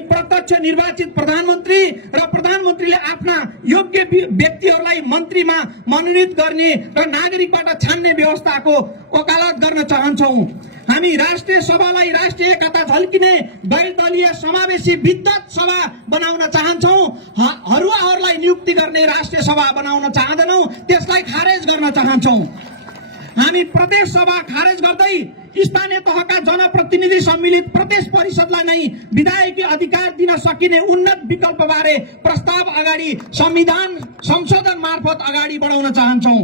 प्रत्यक्ष निर्वाचित प्रधानमन्त्री र प्रधानमन्त्रीले आफ्ना योग्य व्यक्तिहरूलाई मन्त्रीमा मनोनित गर्ने र नागरिकबाट छान्ने व्यवस्थाको वकालत गर्न चाहन्छौं। हामी राष्ट्रिय सभालाई राष्ट्रिय एकता झल्किने गैरदलीय समावेशी विद्वत सभा बनाउन चाहन्छौं। हरुवाहरूलाई नियुक्ति गर्ने राष्ट्रिय सभा बनाउन चाहदैनौं, त्यसलाई खारेज गर्न चाहन्छौं। हामी प्रदेश सभा खारेज गर्दै स्थानीय तहका जनप्रतिनिधि सम्मिलित प्रदेश परिषदलाई नै विधायकी अधिकार दिन सकिने उन्नत विकल्पबारे प्रस्ताव अगाडि संविधान संशोधन मार्फत अगाडि बढाउन चाहन्छौं।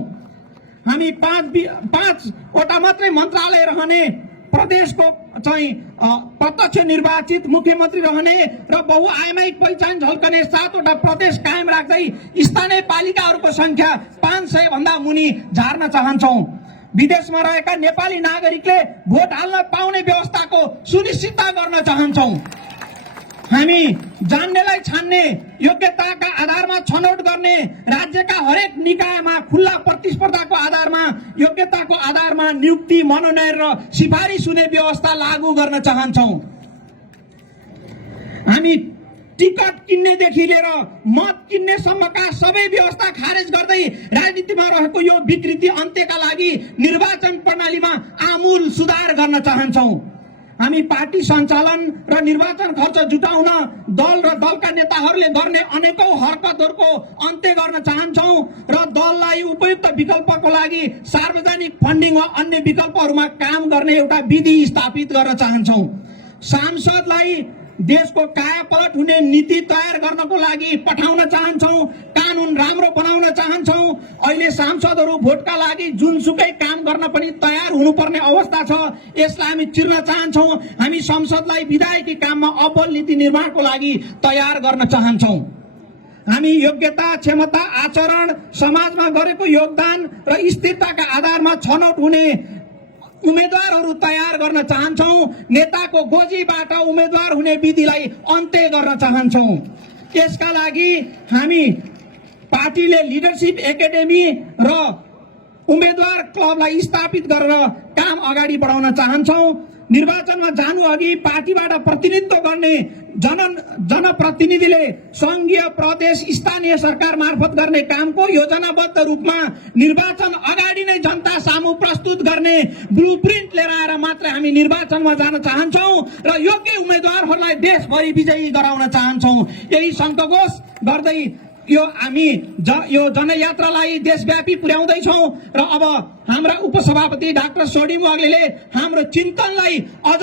हामी पाँच वटा मात्रै मन्त्रालय रहने प्रदेशको चाहिँ प्रत्यक्ष निर्वाचित मुख्यमन्त्री रहने र बहुआयामिक पहिचान झल्कने 7 वटा प्रदेश कायम राख्दै स्थानीय पालिकाहरूको संख्या 500 भन्दा मुनि झार्न चाहन्छौं। विदेशमा रहेका नेपाली नागरिकले भोट हाल्न पाउने व्यवस्थाको सुनिश्चितता गर्न चाहन्छौं। हामी जान्नेलाई छान्ने, योग्यताका आधारमा छनौट गर्ने, राज्यका हरेक निकायमा खुल्ला प्रतिस्पर्धाको आधारमा योग्यताको आधारमा नियुक्ति, मनोनयन र सिफारिस हुने व्यवस्था लागू गर्न चाहन्छौं। हामी टिकट किन्नेदेखि लिएर मत किन्नेसम्मका सबै व्यवस्था खारेज गर्दै राजनीतिमा रहेको यो विकृति अन्त्यका लागि निर्वाचन प्रणालीमा आमूल सुधार गर्न चाहन्छौं। हामी पार्टी सञ्चालन र निर्वाचन खर्च जुटाउन दल र दलका नेताहरूले गर्ने अनेकौं हरकतहरूको अन्त्य गर्न चाहन्छौं र दललाई उपयुक्त विकल्पको लागि सार्वजनिक फन्डिङ वा अन्य विकल्पहरूमा काम गर्ने एउटा विधि स्थापित गर्न चाहन्छौं। सांसदलाई देशको कायापलट हुने नीति तयार गर्नको लागि पठाउन चाहन्छौं। कानून राम्रो बनाउन चाहन्छौं। अहिले सांसदहरू भोटका लागि जुनसुकै काम गर्न पनि तयार हुनुपर्ने अवस्था छ, यसलाई हामी चिर्न चाहन्छौं। हामी संसदलाई विधायकी काममा अब्बल नीति निर्माणको लागि तयार गर्न चाहन्छौं। हामी योग्यता, क्षमता, आचरण, समाजमा गरेको योगदान र स्थिरताका आधारमा छनौट हुने उम्मेदवारहरू तयार गर्न चाहन्छौं। नेताको गोजीबाट उम्मेदवार हुने विधिलाई अन्त्य गर्न चाहन्छौं। यसका लागि हामी पार्टीले लिडरशिप एकाडेमी र उम्मेदवार क्लबलाई स्थापित गरेर काम अगाडि बढाउन चाहन्छौं। निर्वाचनमा जानु अघि पार्टीबाट प्रतिनिधित्व गर्ने जनप्रतिनिधिले संघीय, प्रदेश, स्थानीय सरकार मार्फत गर्ने कामको योजनाबद्ध रूपमा निर्वाचन अगाडि नै जनता सामु प्रस्तुत गर्ने ब्लुप्रिन्ट लिएर आएर मात्र हामी निर्वाचनमा जान चाहन्छौं र योग्य उम्मेदवारहरूलाई देशभरि विजयी गराउन चाहन्छौं। यही सङ्घर्ष गर्दै हामी यो जनयात्रालाई देशव्यापी पुर्याउँदैछौं र अब हाम्रा उपसभापति डाक्टर सोडिम वाग्लेले हाम्रो चिन्तनलाई अझ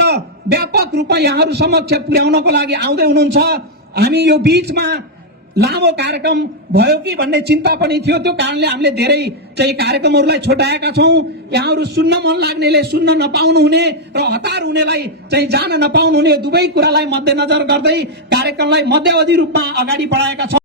व्यापक रूपमा यहाँहरू समक्ष पुर्याउनको लागि आउँदै हुनुहुन्छ। हामी यो बीचमा लामो कार्यक्रम भयो कि भन्ने चिन्ता पनि थियो, त्यो कारणले हामीले धेरै चाहिँ कार्यक्रमहरूलाई छोटाएका छौं। यहाँहरू सुन्न मन लाग्नेले सुन्न नपाउनु हुने र हतार हुनेलाई चाहिँ जान नपाउनु हुने दुवै कुरालाई मध्यनजर गर्दै कार्यक्रमलाई मध्यावधि रूपमा अगाडि बढाएका छौं।